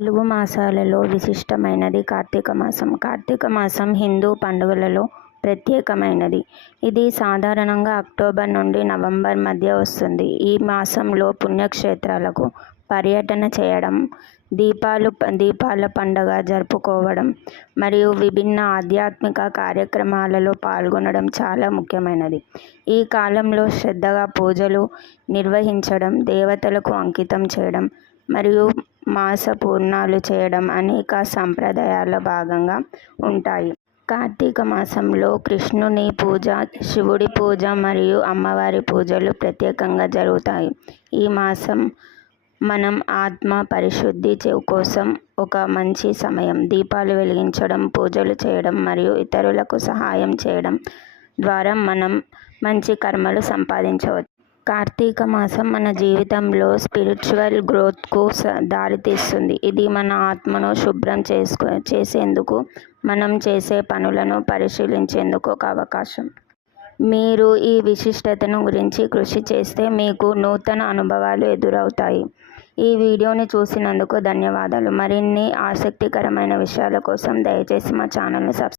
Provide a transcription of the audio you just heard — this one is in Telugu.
తెలుగు మాసాలలో విశిష్టమైనది కార్తీక మాసం. కార్తీక మాసం హిందూ పండుగలలో ప్రత్యేకమైనది. ఇది సాధారణంగా అక్టోబర్ నుండి నవంబర్ మధ్య వస్తుంది. ఈ మాసంలో పుణ్యక్షేత్రాలకు పర్యటన చేయడం, దీపాల పండుగ జరుపుకోవడం మరియు విభిన్న ఆధ్యాత్మిక కార్యక్రమాలలో పాల్గొనడం చాలా ముఖ్యమైనది. ఈ కాలంలో శ్రద్ధగా పూజలు నిర్వహించడం, దేవతలకు అంకితం చేయడం మరియు మాస పూర్ణాలు చేయడం అనేక సంప్రదాయాల భాగంగా ఉంటాయి. కార్తీక మాసంలో కృష్ణుని పూజ, శివుడి పూజ మరియు అమ్మవారి పూజలు ప్రత్యేకంగా జరుగుతాయి. ఈ మాసం మనం ఆత్మ పరిశుద్ధి కోసం ఒక మంచి సమయం. దీపాలు వెలిగించడం, పూజలు చేయడం మరియు ఇతరులకు సహాయం చేయడం ద్వారా మనం మంచి కర్మలు సంపాదించవచ్చు. కార్తీక మాసం మన జీవితంలో స్పిరిచువల్ గ్రోత్కు దారితీస్తుంది. ఇది మన ఆత్మను శుభ్రం చేసేందుకు, మనం చేసే పనులను పరిశీలించేందుకు ఒక అవకాశం. మీరు ఈ విశిష్టతను గురించి కృషి చేస్తే మీకు నూతన అనుభవాలు ఎదురవుతాయి. ఈ వీడియోని చూసినందుకు ధన్యవాదాలు. మరిన్ని ఆసక్తికరమైన విషయాల కోసం దయచేసి మా ఛానల్ని